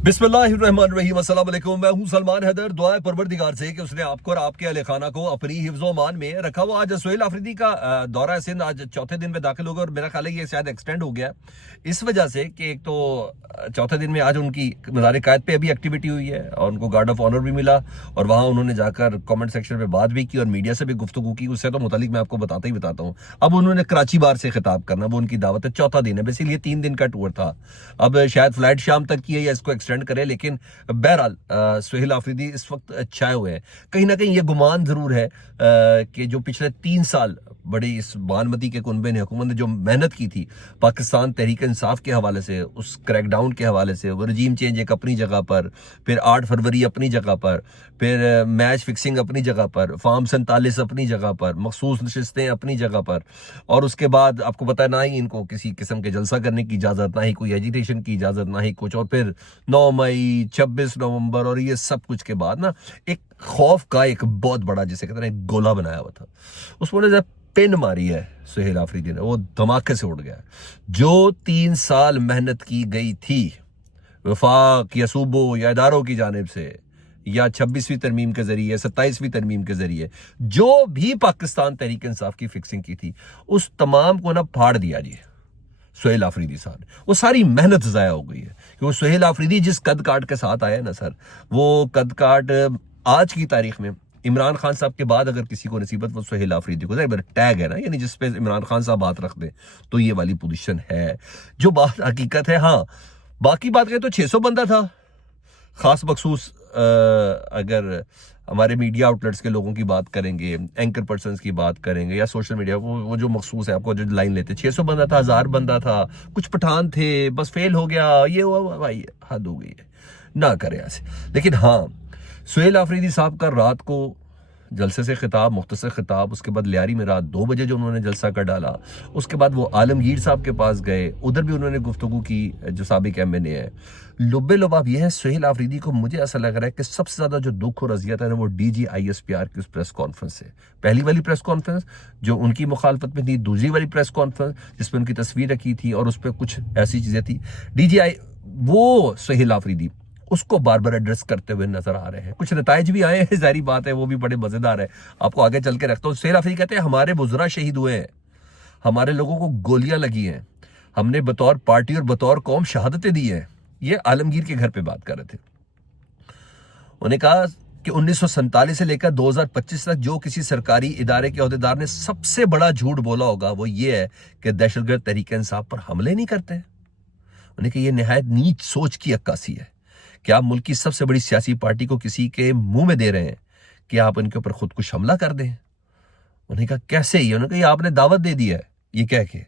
बिस्मिल्लाहिर्रहमानिर्रहीम, अस्सलाम वालेकुम। मैं हूं सलमान हैदर। दुआए परवरदिगार से कि उसने आपको और आपके अहले खाना को अपनी हिफ्ज़-ओ-मान में रखा हुआ। आज सुहेल आफरीदी का दौरा सिंध आज चौथे दिन में दाखिल होगा और मेरा ख्याल है ये शायद एक्सटेंड हो गया इस वजह से कि एक तो चौथे दिन में आज उनकी मज़ार-ए-कायद पे अभी एक्टिविटी हुई है और उनको गार्ड ऑफ ऑनर भी मिला और वहाँ उन्होंने जाकर कमेंट सेक्शन में बात भी की और मीडिया से भी गुफ्तगू की। उससे तो मुतालिक मैं आपको बताता हूँ। अब उन्होंने कराची बार से खिताब करना, वो उनकी दावत है। चौथा दिन है, बेसिकली 3 दिन का टूर था। अब शायद फ्लाइट शाम तक की है या इसको एक्सटेंड करे, लेकिन बहरहाल सुहेल आफरीदी इस वक्त छाए हुए हैं। कहीं ना कहीं ये गुमान जरूर है कि जो पिछले 3 साल बड़ी इस बानमती के कुनबे ने हुकूमत ने जो मेहनत की थी पाकिस्तान तहरीक इंसाफ के हवाले से, उस क्रैकडाउन के हवाले से, वो रजीम चेंज एक अपनी जगह पर, फिर 8 फरवरी अपनी जगह पर, फिर मैच फिक्सिंग अपनी जगह पर, फार्म 47 अपनी जगह पर, मखसूस नशिस्तें अपनी जगह पर, और उसके बाद आपको पता है ना ही इनको किसी किस्म के जलसा करने की इजाज़त, ना ही कोई एजिटेशन की इजाज़त, ना ही कुछ। और फिर 9 मई 26 नवंबर और ये सब कुछ के बाद ना एक खौफ का एक बहुत बड़ा, जिसे कहते हैं, एक गोला बनाया हुआ था। उसमें जब पिन मारी है सुहेल आफरीदी ने, वो धमाके से उड़ गया। जो 3 साल मेहनत की गई थी वफाक या सूबों या इदारों की जानिब से, या 26वीं तरमीम के जरिए, 27वीं तरमीम के जरिए, जो भी पाकिस्तान तहरीक इंसाफ की फिक्सिंग की थी, उस तमाम को ना फाड़ दिया जी सुहेल आफरीदी साहब। वो सारी मेहनत ज़ाया हो गई है कि वो सुहेल आफरीदी जिस कद काट के साथ आए ना सर, वो कद काट आज की तारीख में इमरान खान साहब के बाद अगर किसी को नसीबत वो सुहेल आफरीदी को, टैग है ना, यानी जिस पे इमरान खान साहब बात रख दे तो ये वाली पोजीशन है। जो बात हकीकत है, हाँ बाकी बात करें तो 600 बंदा था। खास मखसूस अगर हमारे मीडिया आउटलेट्स के लोगों की बात करेंगे, एंकर पर्सन्स की बात करेंगे, या सोशल मीडिया, वो जो मखसूस है, आपको जो लाइन लेते, 600 बंदा था, 1000 बंदा था, कुछ पठान थे, बस फेल हो गया, ये हुआ। भाई हद हो गई है, ना करे ऐसे। लेकिन हाँ, सुहेल आफरीदी साहब का रात को जलसे से खिताब, मुख्तसर खिताब, उसके बाद लियारी में रात 2 बजे जो उन्होंने जलसा कर डाला, उसके बाद वो आलमगीर साहब के पास गए, उधर भी उन्होंने गुफ्तगू की, जो साबिक MNA है। लुब्बे लुबाब यह है सुहेल आफरीदी को, मुझे ऐसा लग रहा है कि सबसे ज्यादा जो दुख और अजियत है ना, वो DG ISPR की उस प्रेस कॉन्फ्रेंस से। पहली वाली प्रेस कॉन्फ्रेंस जो उनकी मुखालफत में थी, दूसरी वाली प्रेस कॉन्फ्रेंस जिसमें उनकी तस्वीर रखी थी और उस पर कुछ ऐसी चीजें थी, DGI वो सुहेल आफरीदी उसको बार बार एड्रेस करते हुए नजर आ रहे हैं। कुछ नताइज भी आए हैं, जारी बात है, वो भी बड़े मजेदार है, आपको आगे चल के रखता हूँ। सुहेल आफरीदी कहते हैं हमारे बुजुर्ग शहीद हुए हैं, हमारे लोगों को गोलियां लगी हैं, हमने बतौर पार्टी और बतौर कौम शहादतें दी हैं। ये आलमगीर के घर पे बात कर रहे थे। उन्होंने कहा कि 1947 से लेकर 2025 तक जो किसी सरकारी इदारे के अहदेदार ने सबसे बड़ा झूठ बोला होगा वो ये है कि दहशतगर्द तहरीक इंसाफ पर हमले नहीं करते। उन्होंने कहा यह निहायत नीच सोच की अक्कासी है कि आप मुल्क की सबसे बड़ी सियासी पार्टी को किसी के मुंह में दे रहे हैं कि आप इनके ऊपर खुद कुछ हमला कर दें। उन्होंने कहा कैसे ही? उन्होंने कहा आपने दावत दे दी है ये कह के।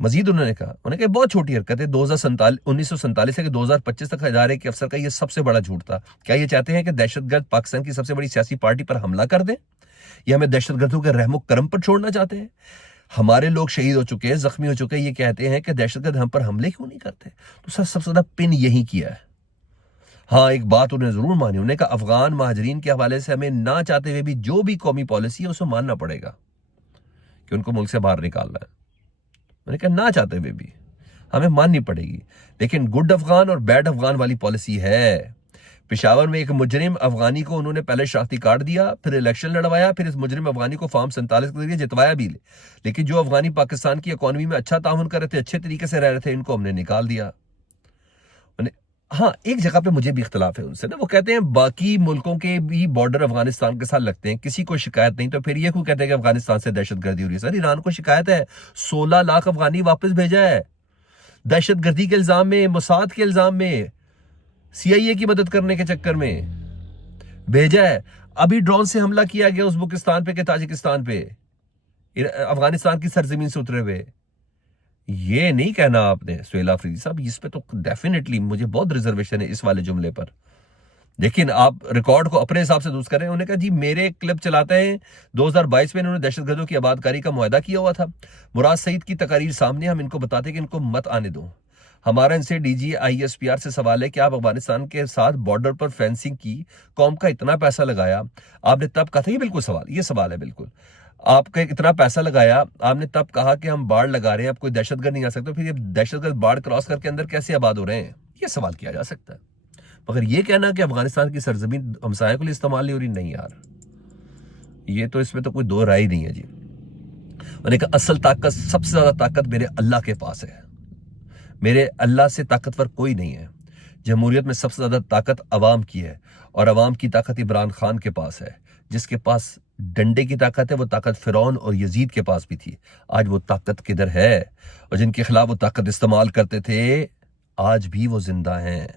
मजीद उन्होंने कहा बहुत छोटी हरकत है। 1947 से 2025 तक इदारे के अफसर का यह सबसे बड़ा झूठ था। क्या ये चाहते हैं कि दहशतगर्द पाकिस्तान की सबसे बड़ी सियासी पार्टी पर हमला कर दें, या हमें दहशतगर्दों के रहमो करम पर छोड़ना चाहते हैं? हमारे लोग शहीद हो चुके हैं, जख्मी हो चुके हैं, ये कहते हैं कि दहशतगर्द हम पर हमले क्यों नहीं करते? तो सर सबसे ज्यादा पिन यही किया है। हाँ, एक बात उन्हें जरूर मानी, उन्होंने कहा अफगान महाजरीन के हवाले से हमें ना चाहते हुए भी जो भी कौमी पॉलिसी है उसे मानना पड़ेगा कि उनको मुल्क से बाहर निकालना है। उन्होंने कहा ना चाहते हुए भी हमें माननी पड़ेगी, लेकिन गुड अफगान और बैड अफगान वाली पॉलिसी है। पेशावर में एक मुजरिम अफगानी को उन्होंने पहले शनाख्ती कार्ड दिया, फिर इलेक्शन लड़वाया, फिर इस मुजरिम अफगानी को फॉर्म 47 के जरिए जितवाया भी। लेकिन जो अफगानी पाकिस्तान की इकॉनमी में अच्छा ताउन कर रहे थे, अच्छे तरीके से रह रहे थे, इनको हमने निकाल दिया। हाँ, एक जगह पे मुझे भी इख्तलाफ है उनसे ना, वो कहते हैं बाकी मुल्कों के भी बॉर्डर अफगानिस्तान के साथ लगते हैं, किसी को शिकायत नहीं, तो फिर ये क्यों कहते हैं कि अफगानिस्तान से दहशतगर्दी हो रही है? सर ईरान को शिकायत है, 16 लाख अफगानी वापस भेजा है दहशतगर्दी के इल्जाम में, मोसाद के इल्जाम में, CIA की मदद करने के चक्कर में भेजा है। अभी ड्रोन से हमला किया गया उज़्बेकिस्तान पे के ताजिकिस्तान पे, अफगानिस्तान की सरजमीन से उतरे हुए। ये नहीं कहना आपने सुहेल आफरीदी साहब, इस पे तो डेफिनेटली मुझे बहुत रिजर्वेशन है इस वाले जुमले पर। लेकिन आप रिकॉर्ड को अपने हिसाब से दुरुस्त करें। उन्होंने कहा जी मेरे क्लिप चलाते हैं, 2022 में इन्होंने दहशतगर्दों की आबादकारी का मुआहदा किया हुआ था, मुराद सईद की तकारीर सामने, हम इनको बताते कि इनको मत आने दो। हमारा इनसे DG ISPR से सवाल है कि आप अफगानिस्तान के साथ बॉर्डर पर फेंसिंग की, कौम का इतना पैसा लगाया, आपने तब कहा था, ये बिल्कुल सवाल, ये सवाल है बिल्कुल, आपका इतना पैसा लगाया, आपने तब कहा कि हम बाढ़ लगा रहे हैं, अब कोई दहशतगर्द नहीं आ सकता, फिर ये दहशतगर्द बाढ़ क्रॉस करके अंदर कैसे आबाद हो रहे हैं, ये सवाल किया जा सकता है। मगर ये कहना कि अफगानिस्तान की सरजमीन हमसाये के लिए इस्तेमाल नहीं हो रही, नहीं यार, ये तो इसमें तो कोई दो राय ही नहीं है जी। मैंने कहा असल ताकत, सबसे ज्यादा ताकत मेरे अल्लाह के पास है, मेरे अल्लाह से ताकतवर कोई नहीं है। जमहूरियत में सबसे ज्यादा ताकत अवाम की है, और अवाम की ताकत इमरान खान के पास है। जिसके पास डंडे की ताकत है वो ताकत फिरौन और यजीद के पास भी थी, आज वो ताकत किधर है? और जिनके खिलाफ वो ताकत इस्तेमाल करते थे आज भी वो जिंदा हैं।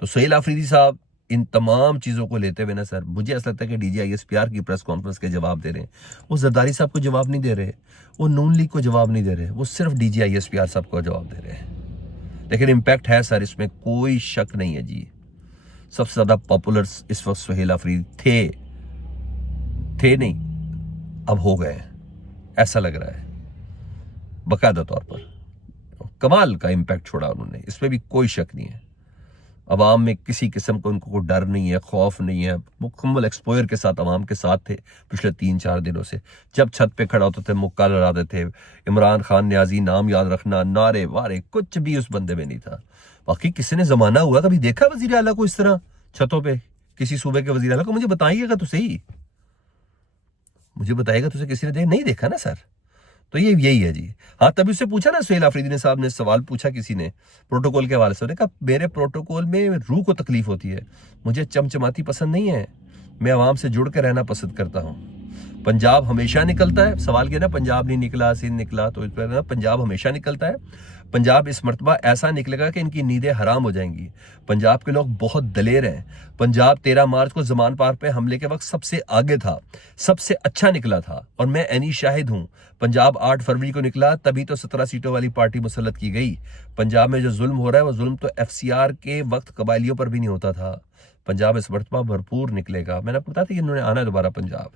तो सुहेल आफरीदी साहब इन तमाम चीजों को लेते हुए ना सर, मुझे ऐसा लगता है कि DGISPR की प्रेस कॉन्फ्रेंस के जवाब दे रहे हैं, वो जरदारी साहब को जवाब नहीं दे रहे, वो नून लीग को जवाब नहीं दे रहे, वो सिर्फ DGISPR साहब को जवाब दे रहे हैं। लेकिन इम्पैक्ट है सर, इसमें कोई शक नहीं है जी। सबसे ज्यादा पॉपुलर इस वक्त सुहेल आफरीदी थे नहीं, अब हो गए, ऐसा लग रहा है। बाकायदा तौर पर कमाल का इम्पैक्ट छोड़ा उन्होंने, इसमें भी कोई शक नहीं है। अवाम में किसी किस्म का उनको कोई डर नहीं है, खौफ नहीं है। मुकम्मल एक्सपोयर के साथ अवाम के साथ थे पिछले 3-4 दिनों से। जब छत पे खड़ा होते थे मुक्का लड़ाते थे, इमरान खान न्याजी नाम याद रखना, नारे वारे कुछ भी उस बंदे में नहीं था। बाकी किसी ने जमाना हुआ कभी देखा वजीर आला को इस तरह छतों पे, किसी सूबे के वजीर आला को? मुझे बताइएगा तो सही, मुझे बताइएगा तो किसी ने नहीं देखा ना सर। तो ये यही है जी। हाँ, तभी उससे पूछा ना सुहेल आफरीदी ने साहब ने सवाल पूछा किसी ने प्रोटोकॉल के हवाले से, उन्होंने कहा मेरे प्रोटोकॉल में रूह को तकलीफ होती है, मुझे चमचमाती पसंद नहीं है, मैं आवाम से जुड़ कर रहना पसंद करता हूँ। पंजाब हमेशा निकलता है, सवाल किया ना पंजाब नहीं निकला, सिंध निकला, तो इस पर ना पंजाब हमेशा निकलता है। पंजाब इस मर्तबा ऐसा निकलेगा कि इनकी नींदें हराम हो जाएंगी। पंजाब के लोग बहुत दलेर हैं। पंजाब 13 मार्च को जमान पार पे हमले के वक्त सबसे आगे था, सबसे अच्छा निकला था, और मैं एनी शाहिद हूं। पंजाब 8 फरवरी को निकला, तभी तो 17 सीटों वाली पार्टी मुसल्लत की गई। पंजाब में जो जुल्म हो रहा है वो जुल्म तो FCR के वक्त कबायलियों पर भी नहीं होता था। पंजाब इस मर्तबा भरपूर निकलेगा। मैंने आपको बताया था कि इन्होंने आना है दोबारा, पंजाब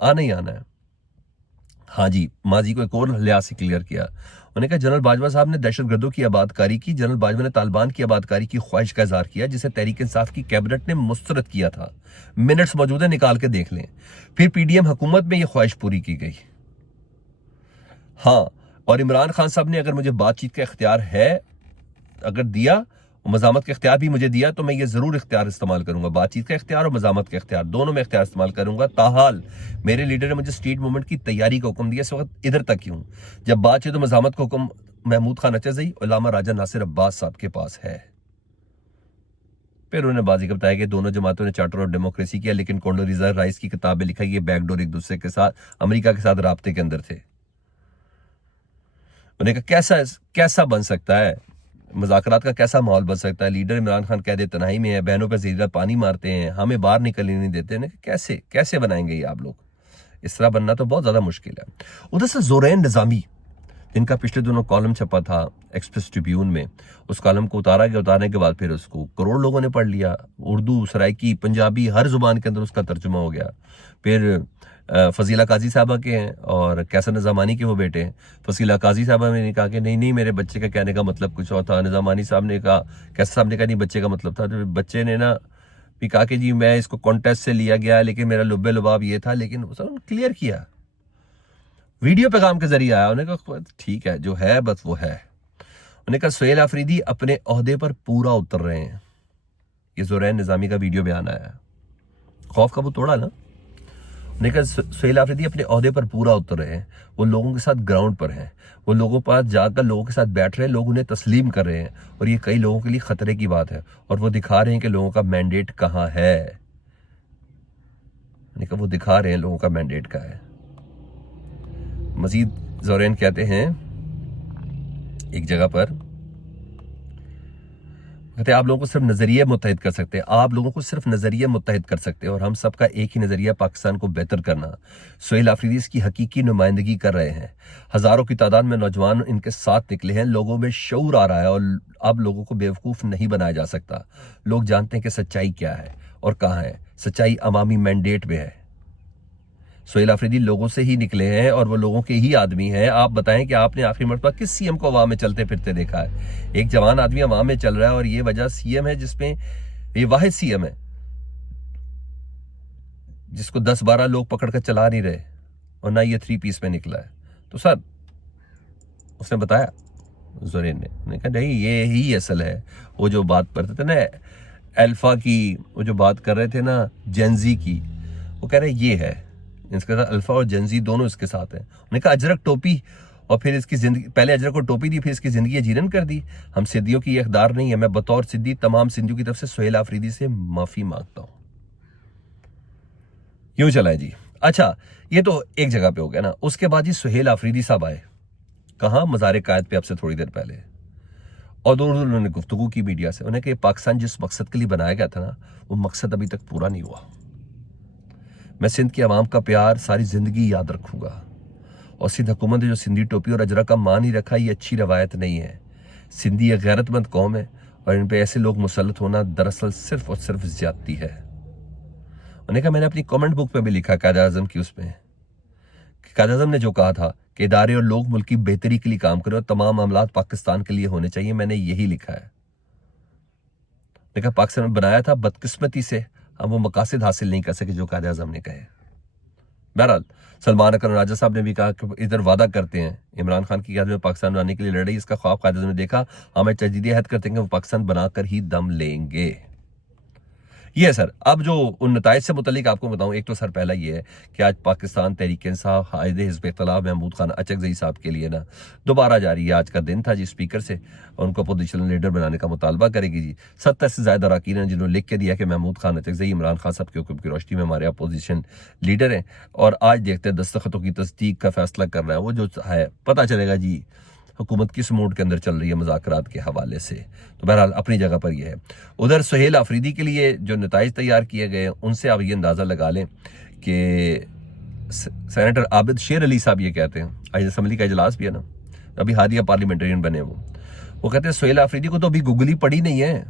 आना ही आना है। हाँ जी, माजी को एक और लिहाज से क्लियर किया। उन्होंने कहा जनरल बाजवा साहब ने दहशतगर्दों की आबादकारी की, जनरल बाजवा ने तालिबान की आबादकारी की ख्वाहिश का इजहार किया, जिसे तहरीक इंसाफ की कैबिनेट ने मुस्तरद किया था। मिनट्स मौजूद है, निकाल के देख लें। फिर PDM हुकूमत में यह ख्वाहिश पूरी की गई। हाँ, और इमरान खान साहब ने अगर मुझे बातचीत का इख्तियार है, अगर दिया, मजामत का इख्तियार भी मुझे दिया, तो मैं ये जरूर इख्तियार इस्तेमाल करूंगा। बातचीत का इख्तियार और मजामत का इख्तियार दोनों में इख्तियार इस्तेमाल करूंगा। ताहाल मेरे लीडर ने मुझे स्ट्रीट मूवमेंट की तैयारी का हुक्म दिया, इस वक्त इधर तक ही हूं। जब बातचीत और मजामत का हुक्म महमूद खान अचजई और उल्लामा राजा नासिर अब्बास साहब के पास है। फिर उन्होंने बाजी का बताया कि दोनों जमातों ने चार्टर ऑफ डेमोक्रेसी किया, लेकिन कोंडोलीजा राइस की किताब में लिखा ये बैकडोर एक दूसरे के साथ, अमेरिका के साथ राब्ते के अंदर थे। उन्होंने कहा कैसा बन सकता है, मुज़ाकरात का कैसा माहौल बन सकता है? लीडर इमरान खान कह दे तनाई में है, बहनों पर जहरीला पानी मारते हैं, हमें बाहर निकलने नहीं देते। कैसे बनाएंगे ये आप लोग? इस तरह बनना तो बहुत ज्यादा मुश्किल है। उधर से ज़ोरैन निज़ामी, जिनका पिछले दिनों कॉलम छपा था एक्सप्रेस ट्रिब्यून में, उस कॉलम को उतारा गया। उतारने के बाद फिर उसको करोड़ लोगों ने पढ़ लिया। उर्दू, सराइकी, पंजाबी, हर जुबान के अंदर उसका तर्जुमा हो गया। फिर फजीला काजी साहबा के हैं और कैसर निज़ामानी के वो बेटे हैं। फजीला काजी साहबा ने कहा कि नहीं मेरे बच्चे का कहने का मतलब कुछ और था। निज़ामानी साहब ने कहा, कैसर साहब ने कहा नहीं बच्चे का मतलब था। तो बच्चे ने ना भी कहा कि जी मैं इसको कॉन्टेस्ट से लिया गया, लेकिन मेरा लुब्बे लुबाब ये था। लेकिन उन्होंने क्लियर किया, वीडियो पैगाम के जरिए आया। उन्होंने कहा ठीक है, जो है बस वो है। उन्होंने कहा सुहेल आफरीदी अपने ओहदे पर पूरा उतर रहे हैं। ये ज़ोरैन निज़ामी का वीडियो बयान आया। खौफ का वो तोड़ा ना। उन्होंने कहा सुहेल आफरीदी अपने ओहदे पर पूरा उतर रहे हैं, वो लोगों के साथ ग्राउंड पर हैं, वो लोगों पास जाकर लोगों के साथ बैठ रहे हैं, लोग उन्हें तस्लीम कर रहे हैं, और ये कई लोगों के लिए खतरे की बात है, और वो दिखा रहे हैं कि लोगों का मैंडेट कहाँ है। उन्होंने कहा वो दिखा रहे हैं लोगों का मैंडेट कहाँ है। मजीद ज़ोरैन कहते हैं एक जगह पर, कहते हैं आप लोगों को सिर्फ नजरिए मुत्तहिद कर सकते हैं, आप लोगों को सिर्फ नजरिए मुत्तहिद कर सकते हैं, और हम सबका एक ही नजरिया पाकिस्तान को बेहतर करना। सुहेल आफरीदी इसकी हकीकी नुमाइंदगी कर रहे हैं। हजारों की तादाद में नौजवान इनके साथ निकले हैं। लोगों में शऊर आ रहा है, और अब लोगों को बेवकूफ नहीं बनाया जा सकता। लोग जानते हैं कि सच्चाई क्या है और कहाँ है। सच्चाई अवामी मैंडेट में है। सुहेल आफरीदी लोगों से ही निकले हैं और वो लोगों के ही आदमी हैं। आप बताएं कि आपने आखिरी मरतबा किस सीएम को अवाम में चलते फिरते देखा है? एक जवान आदमी अवाम में चल रहा है, और ये वजह सीएम है जिसमें ये वाहिद सीएम है जिसको 10-12 लोग पकड़ कर चला नहीं रहे। और ना ये 3 पीस में निकला है। तो सर उसने बताया, ज़ुरैन ने, उन्होंने कहा नहीं ये ही असल है। वो जो बात करते थे ना अल्फा की, वो जो बात कर रहे थे ना जेंजी की, वो कह रहे ये है, इसके साथ अल्फा और जेंजी दोनों इसके साथ हैं। उन्होंने कहा अजरक टोपी और फिर इसकी जिंदगी, पहले अजरक को टोपी दी फिर इसकी जिंदगी जीरन कर दी। हम सिद्धियों की ये इख्तियार नहीं है। मैं बतौर सिद्धी तमाम सिंधियों की तरफ से सुहेल आफरीदी से माफी मांगता हूं। यूं चला है जी। अच्छा ये तो एक जगह पे हो गया ना। उसके बाद जी सुहेल आफरीदी साहब आए कहाँ, मज़ार कायद पे, अब से थोड़ी देर पहले, और दोनों उन्होंने गुफ्तगू की मीडिया से। उन्हें कि पाकिस्तान जिस मकसद के लिए बनाया गया था ना, वो मकसद अभी तक पूरा नहीं हुआ। मैं सिंध की आवाम का प्यार सारी जिंदगी याद रखूंगा, और सिंध हुकूमत ने जो सिंधी टोपी और अजरक का मान ही रखा, ये अच्छी रवायत नहीं है। सिंधी एक गैरतमंद कौम है और इन पे ऐसे लोग मुसल्लत होना दरअसल सिर्फ और सिर्फ ज्यादती है। उन्होंने कहा, मैंने अपनी कमेंट बुक में भी लिखा कायद आज़म की, उसमें कायद आज़म ने जो कहा था कि इदारे और लोग मुल्क की बेहतरी के लिए काम करें और तमाम मामलात पाकिस्तान के लिए होने चाहिए, मैंने यही लिखा है। देखा पाकिस्तान में बनाया था, बदकिस्मती से हम वो मकासद हासिल नहीं कर सके जो कायद आज़म ने कहे। बहरहाल सलमान अकरम राजा साहब ने भी कहा कि इधर वादा करते हैं इमरान खान की याद में पाकिस्तान बनाने के लिए लड़ रही, इसका ख्वाब कायद आज़म ने देखा, हमें तजदीद अहद करते हैं कि वो पाकिस्तान बनाकर ही दम लेंगे। ये है सर। अब जो उन नताइज से मुतलिक आपको बताऊं, एक तो सर पहला ये है कि आज पाकिस्तान तहरीक इंसाफ कायदे हिज़्ब इख्तिलाफ महमूद खान अचकज़ई साहब के लिए ना दोबारा जारी है। आज का दिन था जी, स्पीकर से उनको अपोजिशन लीडर बनाने का मुतालबा करेगी जी। 70 से ज़्यादा अरकान हैं जिन्होंने लिख के दिया कि महमूद खान अचकज़ई इमरान खान साहब के हुक्म की रोशनी में हमारे अपोजिशन लीडर हैं, और आज देखते हैं दस्तखतों की तस्दीक का फैसला कर रहा है। वो जो है पता चलेगा जी हुकूमत किस मोड के अंदर चल रही है मुज़ाकरात के हवाले से। तो बहरहाल अपनी जगह पर यह है। उधर सुहेल आफरीदी के लिए जो नताइज तैयार किए गए हैं, उनसे आप ये अंदाज़ा लगा लें कि सेनेटर आबिद शेर अली साहब ये कहते हैं, आज असम्बली का इजलास भी है ना, अभी हादिया पार्लियामेंटेरियन बने, वो कहते हैं सुहेल आफरीदी को तो अभी गूगली पड़ी नहीं है,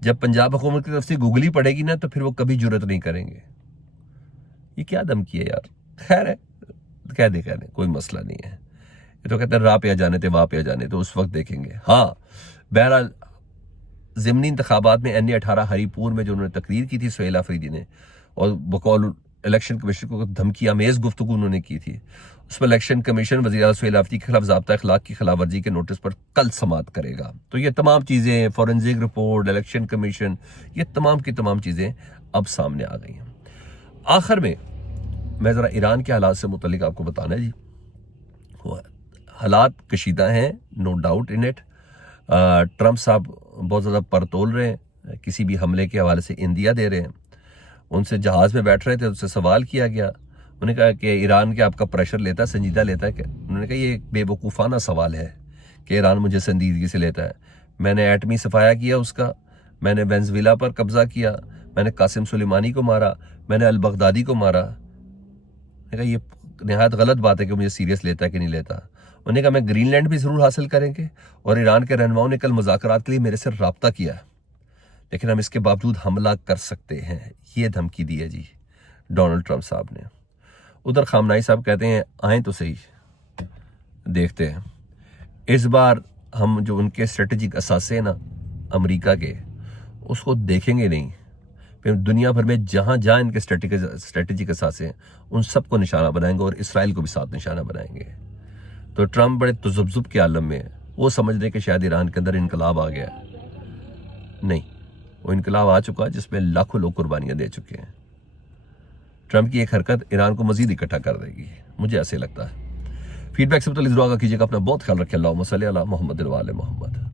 जब पंजाब हुकूमत की तरफ से गूगली पड़ेगी ना तो फिर वो कभी जुर्रत नहीं करेंगे। ये क्या धमकी है यार। खैर है, कह दे कोई मसला नहीं है। ये तो कहते हैं रा पे आ जाने थे वहां पे आ जाने, तो उस वक्त देखेंगे। हाँ बहरहाल ज़िमनी इंतखाबात में NA-18 हरीपुर में जो उन्होंने तकरीर की थी सुहेल आफरीदी ने, और बकौल इलेक्शन कमीशन को धमकी आमेज गुफ्तगू उन्होंने की थी, उस पर इलेक्शन कमीशन वज़ीर आज़म सुहेल आफरीदी के खिलाफ ज़ाब्ता अखलाक की खिलाफ वर्जी के नोटिस पर कल समाअत करेगा। तो ये तमाम चीज़ें, फॉरेंसिक रिपोर्ट, इलेक्शन कमीशन, ये तमाम की तमाम चीज़ें अब सामने आ गई हैं। आखिर में मैं ज़रा ईरान के हालात से मुतल्लिक आपको बताना है जी। हालात कशीदा हैं, no doubt in it. Trump साहब बहुत ज़्यादा परतोल रहे हैं, किसी भी हमले के हवाले से इंदिया दे रहे हैं। उनसे जहाज़ में बैठ रहे थे, उनसे सवाल किया गया, उन्होंने कहा कि ईरान के आपका प्रेशर लेता है, संजीदा लेता है क्या? उन्होंने कहा ये एक बेवकूफ़ाना सवाल है कि ईरान मुझे संजीदगी से लेता है। मैंने एटमी सफाया किया उसका, मैंने वेनेज़ुएला पर कब्ज़ा किया, मैंने कासिम सुलेमानी को मारा, मैंने अल बगदादी को मारा। कहा ये नहायत गलत बात है कि मुझे सीरियस लेता है कि नहीं लेता। उन्होंने कहा मैं ग्रीनलैंड भी ज़रूर हासिल करेंगे, और ईरान के रहनुमाओं ने कल मुज़ाकरात के लिए मेरे से रब्ता किया, लेकिन हम इसके बावजूद हमला कर सकते हैं, ये धमकी दी है जी डोनाल्ड ट्रंप साहब ने। उधर खामनाई साहब कहते हैं आए तो सही, देखते हैं इस बार हम जो उनके स्ट्रेटेजिक असासे ना अमेरिका के, उसको देखेंगे नहीं, फिर दुनिया भर में जहां जहां इनके स्ट्रेटेजिक असासे हैं उन सबको निशाना बनाएंगे, और इसराइल को भी साथ निशाना बनाएंगे। तो ट्रंप बड़े तजुब्जुब के आलम में है, वो समझ रहे कि शायद ईरान के अंदर इनकलाब आ गया। नहीं, वो इनकलाब आ चुका है जिसमें लाखों लोग कुर्बानियां दे चुके हैं। ट्रंप की एक हरकत ईरान को मजीद इकट्ठा कर देगी, मुझे ऐसे लगता है। फीडबैक से तो दुआ कीजिएगा, अपना बहुत ख्याल रखें। अल्लाहुम्मा सल्ली अला मुहम्मद व आले मुहम्मद।